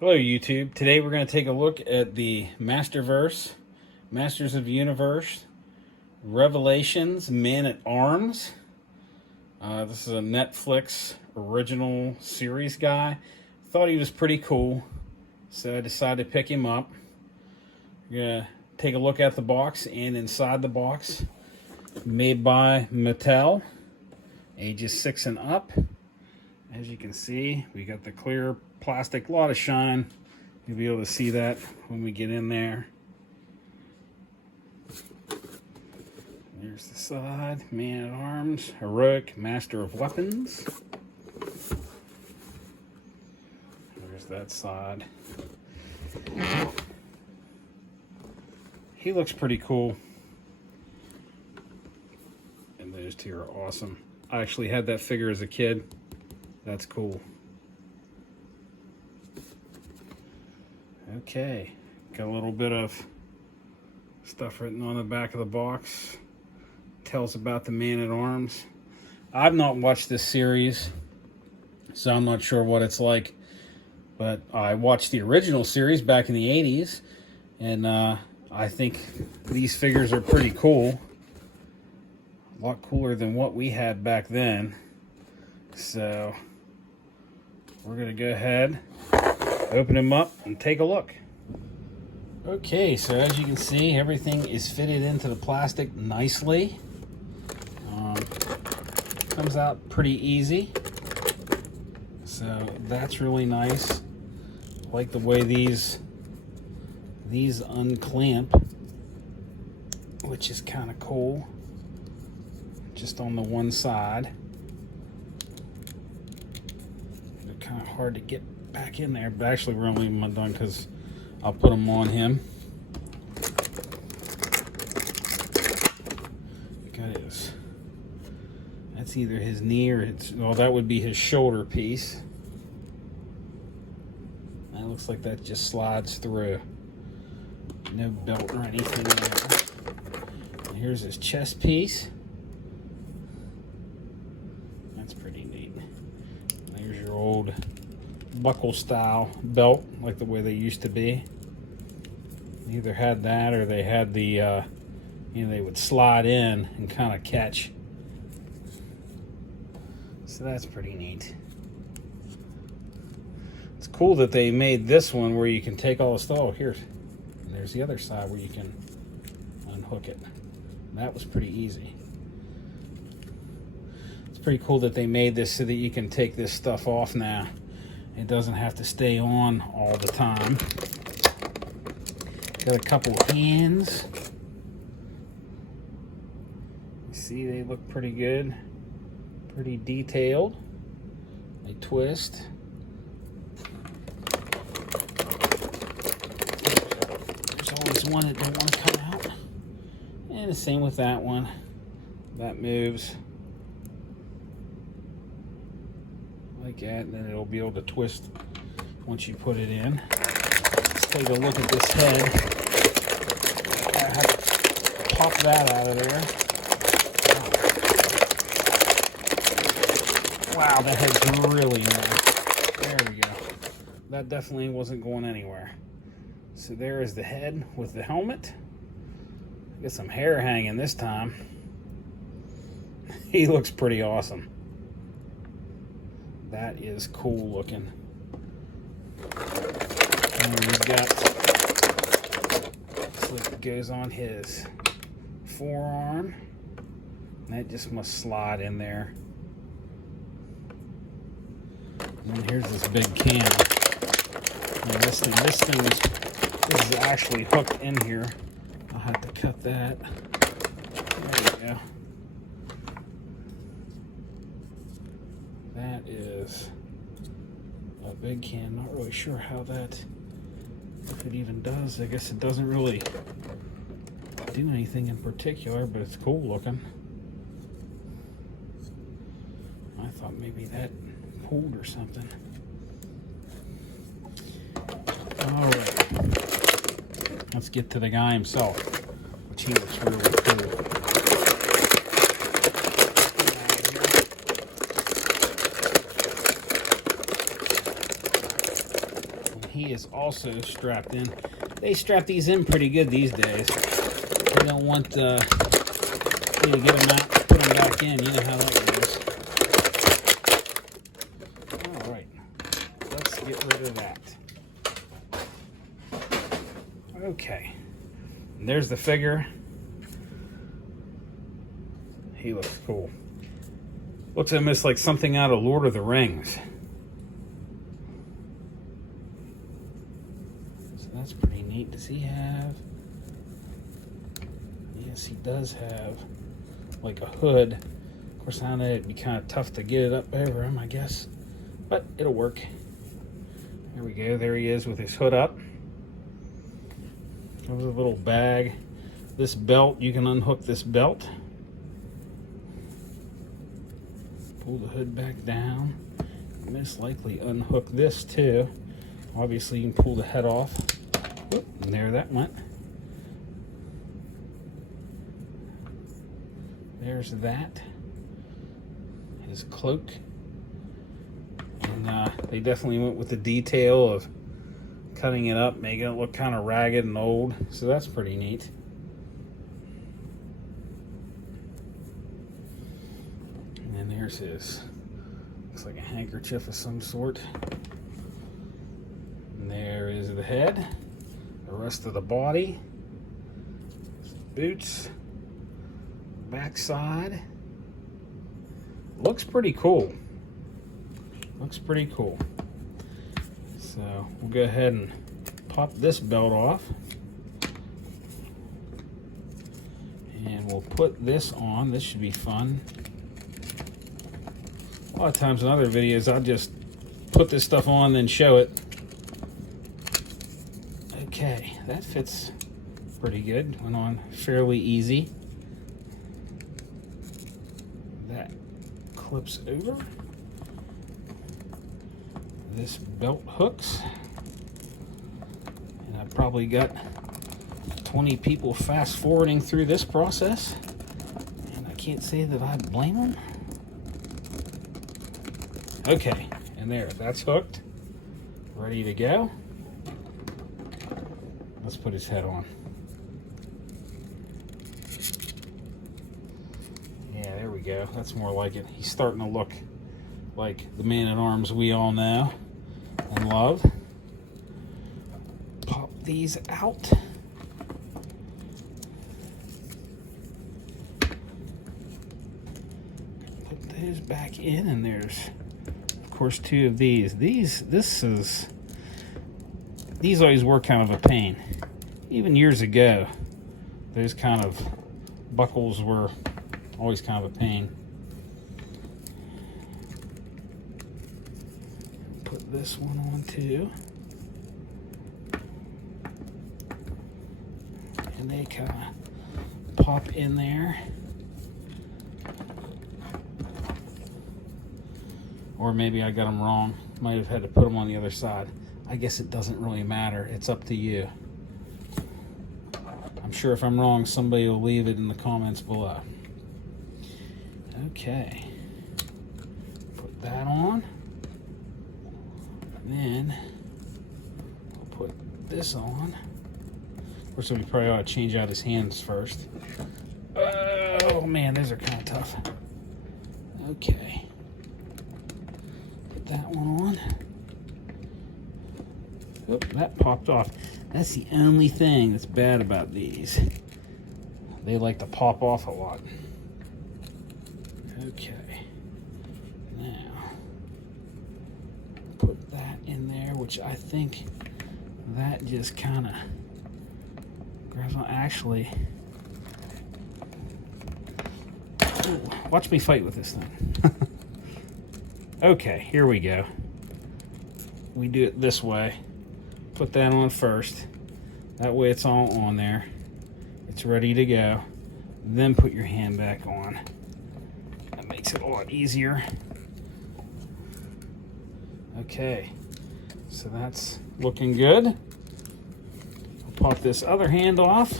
Hello YouTube. Today we're going to take a look at the Masterverse, Masters of the Universe, Revelations, Man-at-Arms. This is a Netflix original series guy. Thought he was pretty cool, so I decided to pick him up. We're going to take a look at the box and inside the box. Made by Mattel, ages 6 and up. As you can see, we got the clear plastic, a lot of shine. You'll be able to see that when we get in there. There's the side, Man-at-Arms, Heroic, Master of Weapons. There's that side. He looks pretty cool. And those two are awesome. I actually had that figure as a kid. That's cool. Okay, got a little bit of stuff written on the back of the box. Tells about the Man-at-Arms. I've not watched this series, so I'm not sure what it's like. But I watched the original series back in the 80s, and I think these figures are pretty cool. A lot cooler than what we had back then. So we're going to go ahead, open them up, and take a look. Okay, so as you can see, everything is fitted into the plastic nicely. Comes out pretty easy. So that's really nice. I like the way these unclamp, which is kind of cool. Just on the one side. They're kind of hard to get back in there, but actually we're only leaving them done because I'll put them on him. That's either his knee or well, that would be his shoulder piece. That looks like that just slides through. No belt or anything there. And here's his chest piece. That's pretty neat. There's your old buckle style belt, like the way they used to be. They either had that or they had the they would slide in and kind of catch. So that's pretty neat. It's cool that they made this one where you can take all the stuff. Oh, here, and there's the other side where you can unhook it. That was pretty easy. It's pretty cool that they made this so that you can take this stuff off now. It doesn't have to stay on all the time. Got a couple hands. You see, they look pretty good. Pretty detailed. They twist. There's always one that don't want to come out. And the same with that one. That moves like that, and then it'll be able to twist once you put it in. Let's take a look at this head. I have to pop that out of there. Wow, that head's really nice. There we go. That definitely wasn't going anywhere. So there is the head with the helmet. Get some hair hanging this time. He looks pretty awesome. That is cool looking. And we've got, looks like it goes on his forearm. And that just must slide in there. And here's this big can. And this is actually hooked in here. I'll have to cut that. There we go. That is a big can. Not really sure how that, if it even does. I guess it doesn't really do anything in particular, but it's cool looking. I thought maybe that pulled or something. Alright. Let's get to the guy himself, which he looks really cool. he is also strapped in. They strap these in pretty good these days. You don't want you to get them out, put them back in. You know how that goes. All right, let's get rid of that. Okay, and there's the figure. He looks cool. Looks almost like something out of Lord of the Rings. So that's pretty neat. Does he have... Yes, he does have like a hood. Of course, I know it'd be kind of tough to get it up over him, I guess. But it'll work. There we go. There he is with his hood up. Comes with a little bag. This belt, you can unhook this belt. Pull the hood back down. Most likely unhook this too. Obviously, you can pull the head off. Oop, and there that went. There's that. His cloak. And they definitely went with the detail of cutting it up, making it look kind of ragged and old. So that's pretty neat. And then there's his, looks like a handkerchief of some sort. And there is the head. The rest of the body. Boots. Backside. Looks pretty cool. Looks pretty cool. So we'll go ahead and pop this belt off. And we'll put this on. This should be fun. A lot of times in other videos, I'll just put this stuff on, then show it. Okay, that fits pretty good. Went on fairly easy. That clips over. This belt hooks. And I've probably got 20 people fast forwarding through this process. And I can't say that I blame them. Okay, and there, that's hooked. Ready to go. Let's put his head on. Yeah, there we go. That's more like it. He's starting to look like the man-at-arms we all know and love. Pop these out. Put those back in, and there's, of course, two of these. These always were kind of a pain. Even years ago, those kind of buckles were always kind of a pain. Put this one on too. And they kind of pop in there. Or maybe I got them wrong. Might have had to put them on the other side. I guess it doesn't really matter. It's up to you. I'm sure if I'm wrong, somebody will leave it in the comments below. Okay. Put that on. And then we'll put this on. Of course, we probably ought to change out his hands first. Oh man, those are kind of tough. Okay. Put that one on. Oop, that popped off. That's the only thing that's bad about these. They like to pop off a lot. Okay. Now, put that in there, which I think that just kind of grabs on. Actually, ooh, watch me fight with this thing. Okay, here we go. We do it this way. Put that on first. That way it's all on there. It's ready to go. Then put your hand back on. That makes it a lot easier. Okay, so that's looking good. I'll pop this other hand off.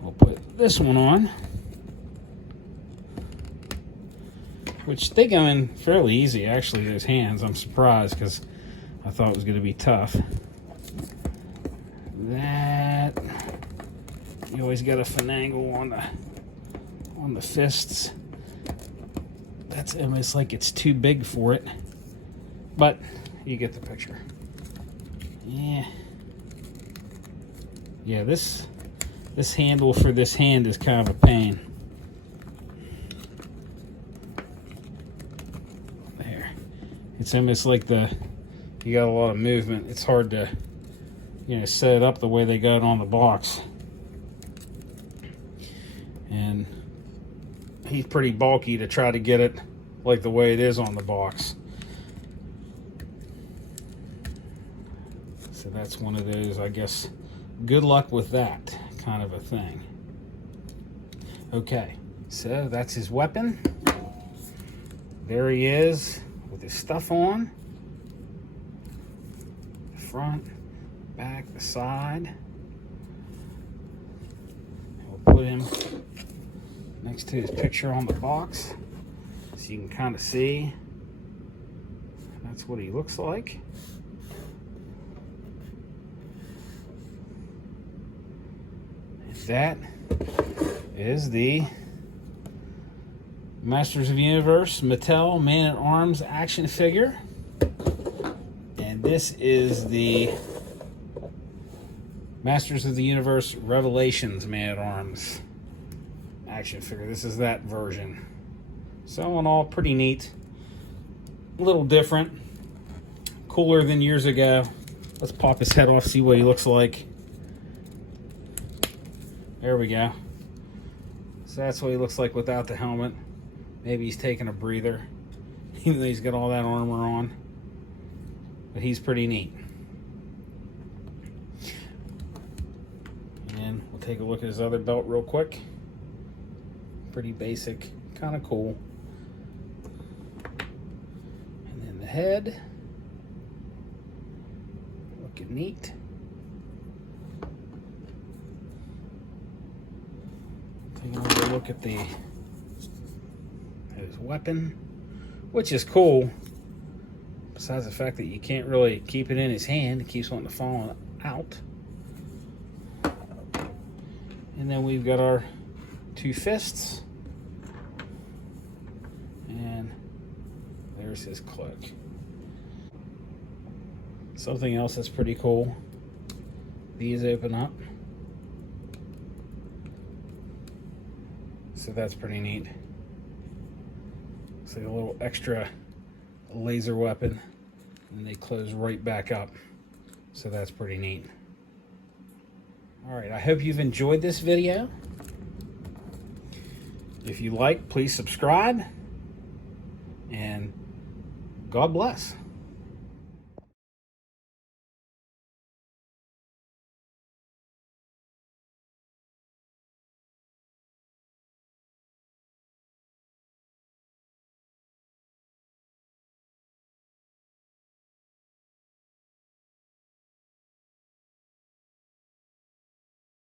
We'll put this one on. which they go in fairly easy, actually, those hands. I'm surprised because I thought it was going to be tough. That, you always got to finagle on the fists. That's almost like it's too big for it, but you get the picture. Yeah, this handle for this hand is kind of a pain. There, it's almost like you got a lot of movement. It's hard to, set it up the way they got it on the box. And he's pretty bulky to try to get it like the way it is on the box. So that's one of those, I guess, good luck with that kind of a thing. Okay, so that's his weapon. There he is with his stuff on. The front, back, the side. We'll put him next to his picture on the box so you can kind of see. That's what he looks like. And that is the Masters of the Universe Mattel Man-at-Arms action figure. And this is the Masters of the Universe Revelations Man-at-Arms action figure. This is that version. So all in all, pretty neat. A little different. Cooler than years ago. Let's pop his head off, see what he looks like. There we go. So that's what he looks like without the helmet. Maybe he's taking a breather, even though he's got all that armor on. But he's pretty neat. And we'll take a look at his other belt real quick. Pretty basic, kind of cool. And then the head. Looking neat. Taking another look at his weapon, which is cool. Besides the fact that you can't really keep it in his hand, it keeps wanting to fall out. And then we've got our two fists, and there's his cloak. Something else that's pretty cool, these open up, so that's pretty neat. It's like a little extra laser weapon, and they close right back up, so that's pretty neat. Alright, I hope you've enjoyed this video. If you like, please subscribe, and God bless.